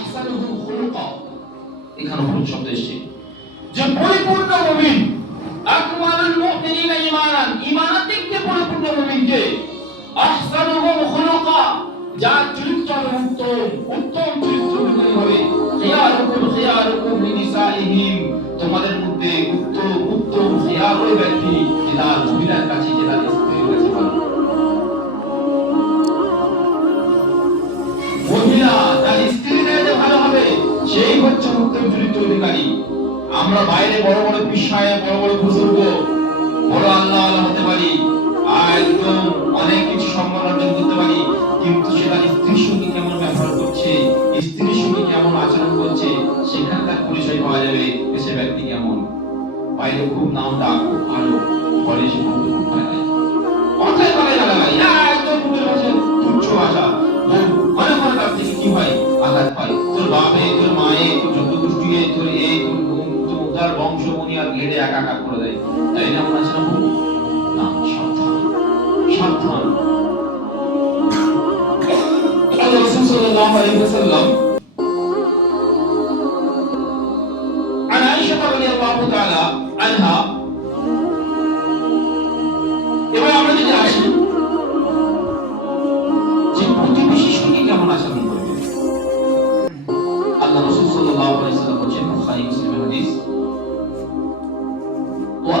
আহসানুহুম খুলুকা এখানে শব্দ এসেছে। যে পরিপূর্ণ মুমিন আকমালুল মুমিনিনা ঈমানান। ঈমানের দিক দিয়ে পরিপূর্ণ আহসানুহুম খুলুকা। যার চরিত্র উত্তম উত্তম চরিত্র হবে। খিয়ারুকুম খিয়ারুকুম লিনিসাইহিম তোমাদের মধ্যে উত্তম উত্তম খিয়ার ওই ব্যক্তি চরিত্র অধিকারী। আমরা বাইরে বড় বড় পিসায়, বড় বড় বুজুর্গ, বড় আল্লাহ আল্লাহ হতে পারি। একদম অনেক কিছু সম্মান অর্জন করতে পারি। কিন্তু স্ত্রীর সঙ্গে কেমন ব্যবহার করছে, স্ত্রীর সঙ্গে কেমন আচরণ করছে সেখানে তার পরিচয় পাওয়া যাবে সে ব্যক্তি কেমন। বাইরে খুব নাম ডাক খুব ভালো ঘরে সে খুব ভালো। তার বংশ মনি আর ঘেড়ে একাকার করে দেয় তাই না মনে আছে না বউ? না সাবধান সাবধান আল্লাহ রাসূল সাল্লাল্লাহু আলাইহি ওয়াসাল্লাম عن عائشة رضي الله تعالى عنها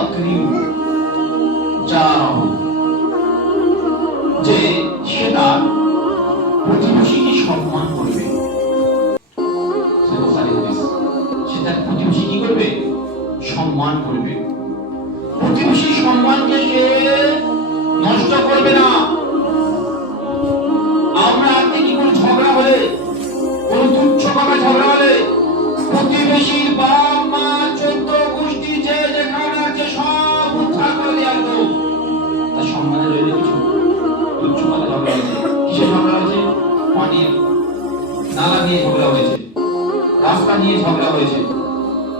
ওয়াকরিম যাও যে সে তার প্রতিবেশীকে সম্মান করবে? সে তার প্রতিবেশী কি করবে? সম্মান করবে। প্রতিবেশী সম্মানকে সে নষ্ট করবে না। নিয়ে ঝগড়া হয়েছে।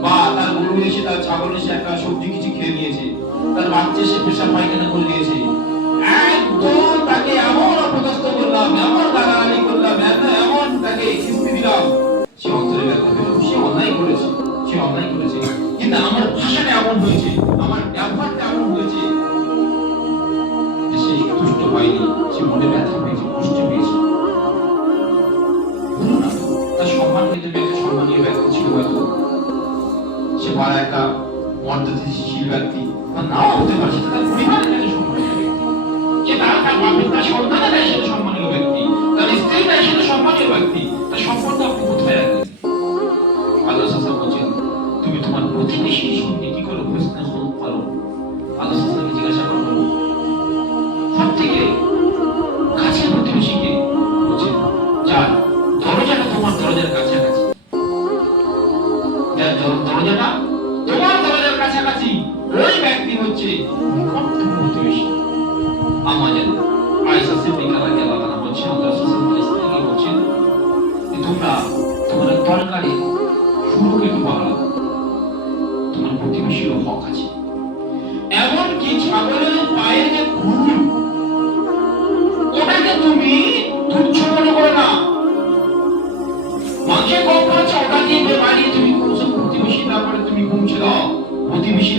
বা তার গরু এসে তার ছাগল এসে একটা সবজি কিছু খেয়ে নিয়েছে। তার বাচ্চা এসে পেশা পায়খানা করে দিয়েছে বড় একটা মর্যাদাশীল ব্যক্তি নাও হতে পারে, সেটা তার পরিবারের কাছে ব্যক্তি। যে তার তার বাপের তার সন্তানের কাছে সম্মানীয় ব্যক্তি, তার স্ত্রীর কাছে সম্মানীয় ব্যক্তি, তার সম্পর্ক আপনি কোথায়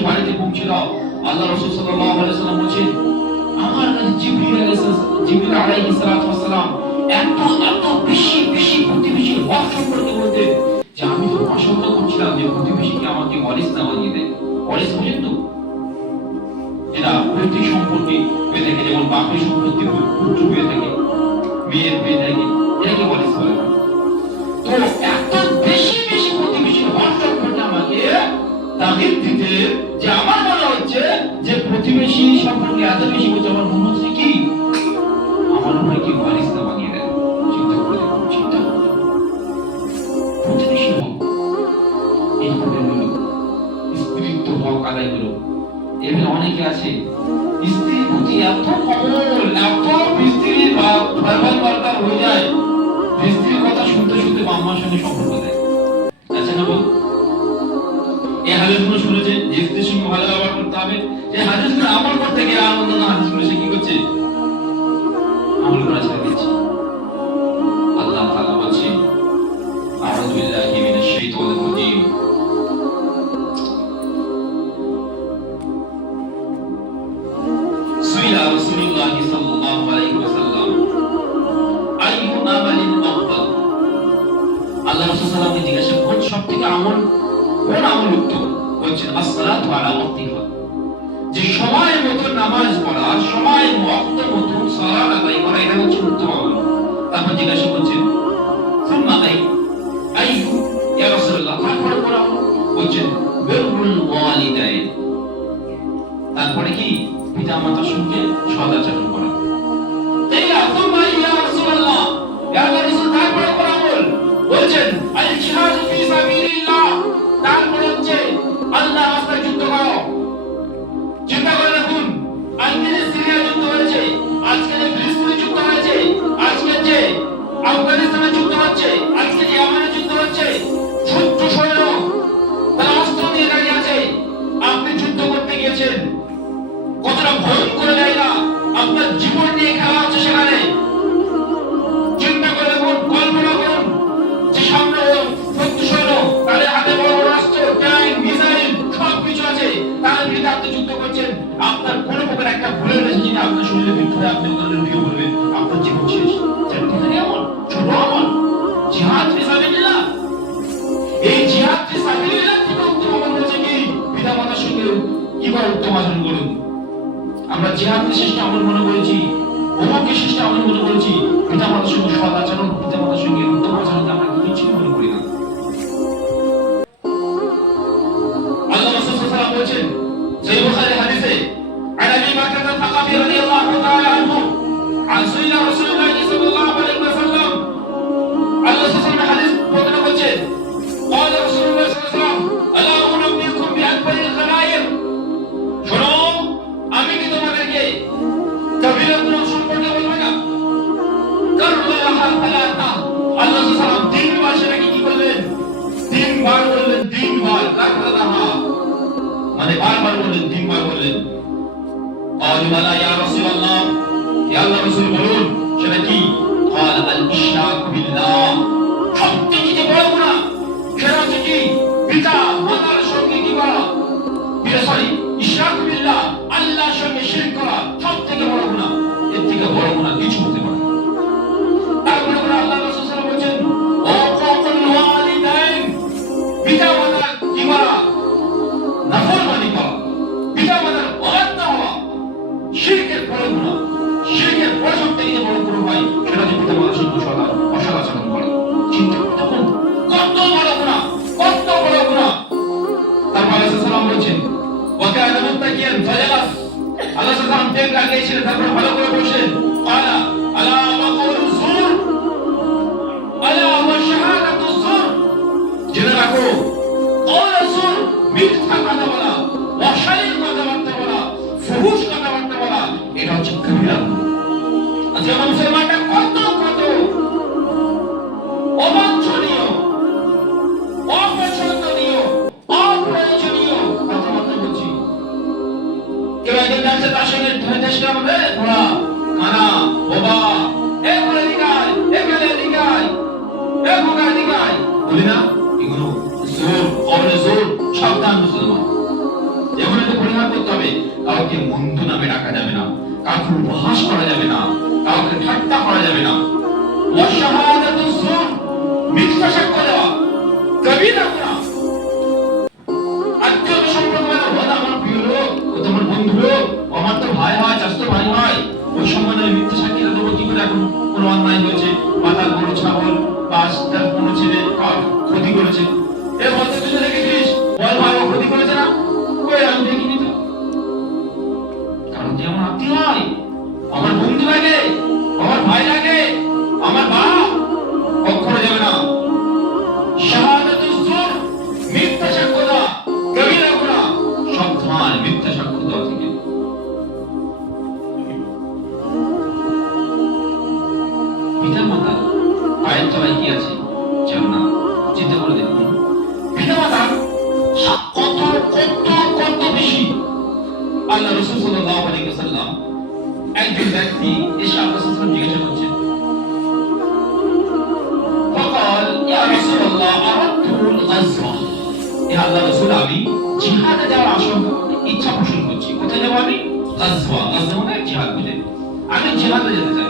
বাড়িতে পৌঁছে আল্লাহ রাসূল সাল্লাল্লাহু আলাইহি ওয়াসাল্লাম বলেছেন, আমার কাছে জিবরিল জিবরিল আলাইহিস ওয়াসসালাম এত এত বেশি বেশি প্রতিবেশীর হক সম্পর্কে বলতেন যে আমি তো করছিলাম যে প্রতিবেশীকে আমাকে না বানিয়ে দেয়। পৈতৃক সম্পত্তি হয়ে থাকে, যেমন বাপের সম্পত্তি পুত্র হয়ে থাকে হয়ে থাকে এটাকে ওয়ারিস বলে না? এই হাদিসগুলো শুনেছে যে ভালো ব্যবহার করতে হবে। যে হাদিসগুলো আমল করতে গিয়ে আনন্দ না হাদিসগুলো সে কি করছে? যে সময় মতো নামাজ পড়া সময় মত মতো সালাদ আদায় করা, এটা হচ্ছে উত্তম আমল। তারপর জিজ্ঞাসা করছেন সুম্মা আই পড়া বলছেন, বিরুল ওয়ালিদাইন। তারপরে কি? পিতা মাতার সঙ্গে সদাচরণ i'm gonna জেহাদকে শ্রেষ্ঠ আমল মনে করেছি অমুককে শ্রেষ্ঠ আমল মনে করেছি পিতা মাতার সঙ্গে সদ আচরণ পিতা মাতার সঙ্গে ফজলাস আল্লাহ সুবহানাহু ভালো আছে তার সঙ্গে চেষ্টা বলি না, এগুলো জোর জোর, সাবধান মুসলমান। করতে হবে। কাউকে মন্দ নামে ডাকা যাবে না, কাউকে উপহাস করা যাবে না, কাউকে ঠাট্টা করা যাবে না। পিতা মাতা পায়ের তলায় কি আছে না, চিন্তা করে দেখুন পিতা মাতা কত কত কত বেশি। আল্লাহ রসুল সাল্লাহ আলী সাল্লাম একজন ব্যক্তি এসে আল্লাহ সাল্লাম জিজ্ঞাসা আল্লাহ ইচ্ছা পোষণ করছি। কোথায় যাব আমি? মানে আমি জিহাদে যেতে চাই।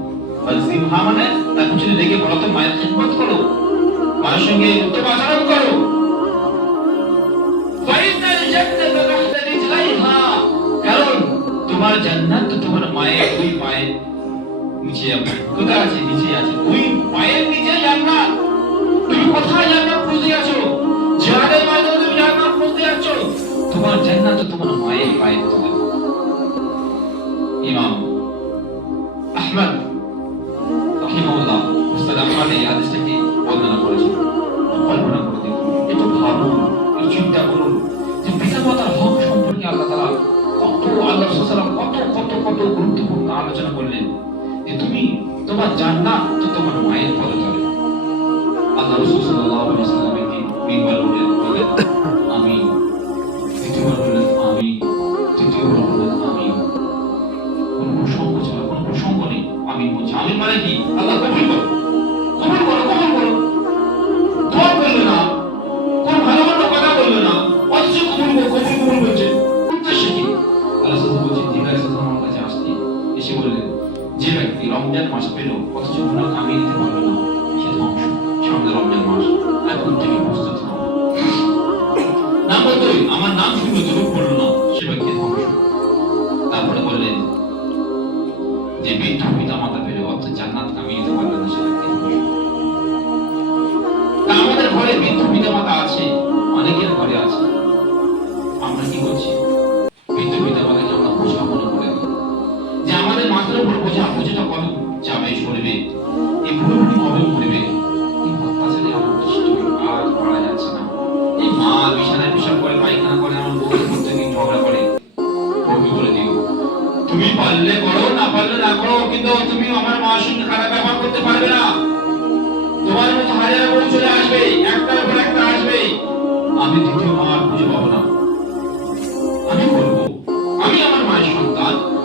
ফালজিমহা মানে তার পিছনে লেগে তো মায়ের খিদমত করো, মায়ের সঙ্গে উত্তম আচরণ করো। কারণ তোমার জান্নাত তো তোমার মায়ের দুই পায়ের নিচে আছে। কোথায় আছে? নিচে আছে। দুই পায়ের নিচে জান্নাত। তুমি কোথায় জান্নাত খুঁজতে আছো জিহাদের মাধ্যমে তুমি জান্নাত খুঁজতে যাচ্ছ? তোমার জান্নাত তো তোমার মায়ের পায়ের তলে ইমাম আলোচনা করলেন যে তুমি তোমার জান্নাত তো তোমার মায়ের পদ ধরে আল্লাহ রাসূল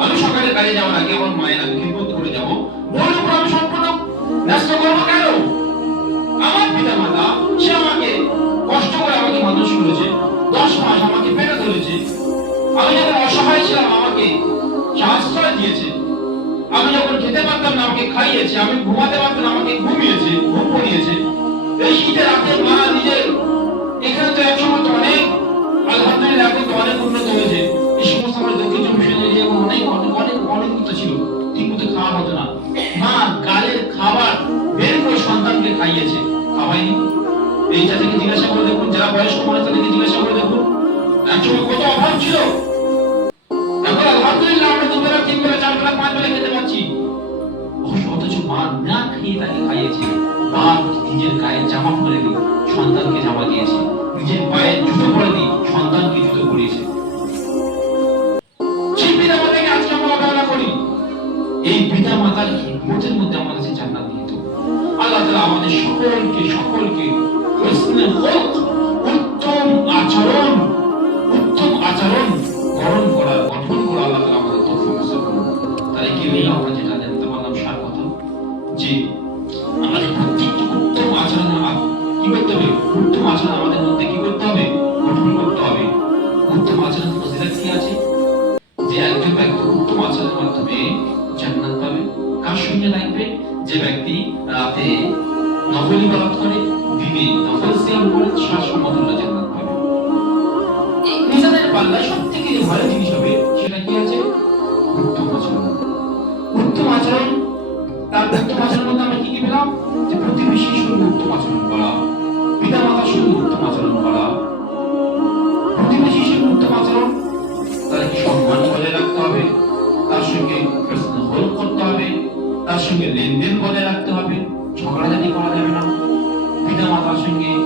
আমি সকালে কাজে যাওয়ার আগে আমার মায়ের আমি খিদমত করে যাব। বউর উপর আমি সম্পূর্ণ ন্যস্ত করব কেন? আমার পিতা মাতা সে আমাকে কষ্ট করে আমাকে মানুষ করেছে, দশ মাস আমাকে পেটে ধরেছে। আমি যখন অসহায় ছিলাম, আমাকে সে আশ্রয় দিয়েছে। আমি যখন খেতে পারতাম না, আমাকে খাইয়েছে। আমি ঘুমাতে পারতাম না, আমাকে ঘুমিয়েছে, ঘুম পড়িয়েছে এই শীতের রাতে মা নিজের এখানে তো একসময় তো অনেক আলহামদুলিল্লাহ, এখন তো অনেক উন্নত হয়েছে। এই সমস্ত আমাদের দক্ষিণ চব্বিশ এখন অনেক অনেক অনেক উন্নত ছিল। ঠিক মতো খাওয়া হতো না। মা গালের খাবার বের করে সন্তানকে খাইয়েছে। খাওয়াইনি এই চাচাকে জিজ্ঞাসা করে দেখুন, যারা বয়স্ক মানুষ, তাদেরকে জিজ্ঞাসা করে দেখুন। একসময় কত অভাব ছিল। এখন আলহামদুলিল্লাহ আমরা দুবেলা তিন বেলা চার বেলা পাঁচ বেলা খেতে পাচ্ছি অথচ মা না খেয়ে তাকে খাইয়েছে। বাপ নিজের গায়ের জামা খুলে দিই সন্তানকে জামা দিয়েছে। নিজের পায়ের আমাদের সকলকে সকলকে হোসনে খুলক নফল ইবাদত করে দিনে নফল সিয়াম করে সমতুল্য জান্নাত পাল্লায় সব থেকে যে ভালো জিনিস হবে সেটা কি আছে? উত্তম আচরণ। উত্তম আচরণ? তার উত্তম আচরণ মধ্যে আমরা কি কি পেলাম? যে প্রতিবেশীর সঙ্গে উত্তম আচরণ করা। পিতা মাতার সঙ্গে উত্তম আচরণ করা। প্রতিবেশীর সঙ্গে উত্তম আচরণ? তাদেরকে সম্মান বজায় রাখতে হবে। তার সঙ্গে হল করতে হবে। তার সঙ্গে লেনদেন বজায় রাখতে হবে। ঝগড়াঝাটি করা যাবে সঙ্গে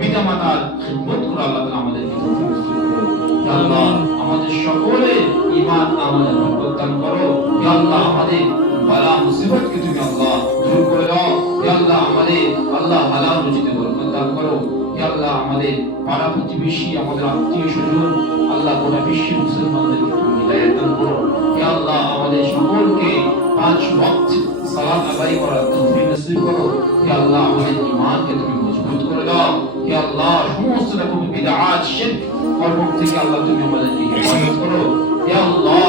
পিতা মাতার খিদমত করে আল্লাহ আমাদেরকে আল্লাহ আমাদের সকলে ঈমান আমাদের প্রদান করো। আল্লাহ আমাদের বালা মুসিবতকে তুমি আল্লাহ দূর করে দাও। আল্লাহ আমাদের আল্লাহ হালাল রুজিতে বরকত দান করো। আল্লাহ আমাদের পাড়া প্রতিবেশী আমাদের আত্মীয় স্বজন আল্লাহ গোটা বিশ্বের মুসলমানদেরকে তুমি দান করো। আল্লাহ আমাদের সকলকে পাঁচ ওয়াক্ত সালাত আদায় করার তৌফিক নসিব করো। আল্লাহ আমাদের ঈমানকে তুমি মজবুত করে দাও। ইয়া আল্লাহ, সমস্ত রকম বিদআত শিরক থেকে আল্লাহ তুমি আমাদেরকে হেফাজত করো। ইয়া আল্লাহ,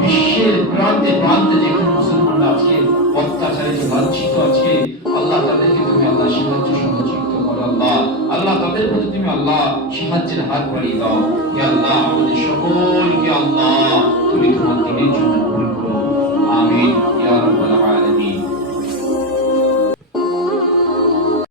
বিশ্বের প্রান্তে প্রান্তে যেখানে মুসলমানরা আছে অত্যাচারিত লাঞ্ছিত আছে, আল্লাহ তাদেরকে তুমি আল্লাহ সাহায্য সহযোগিতা করো, আল্লাহ। আল্লাহ তাদের প্রতি তুমি আল্লাহ সাহায্যের হাত বাড়িয়ে দাও। ইয়া আল্লাহ, আমাদের সকলকে আল্লাহ, তুমি তোমার দিনের জন্য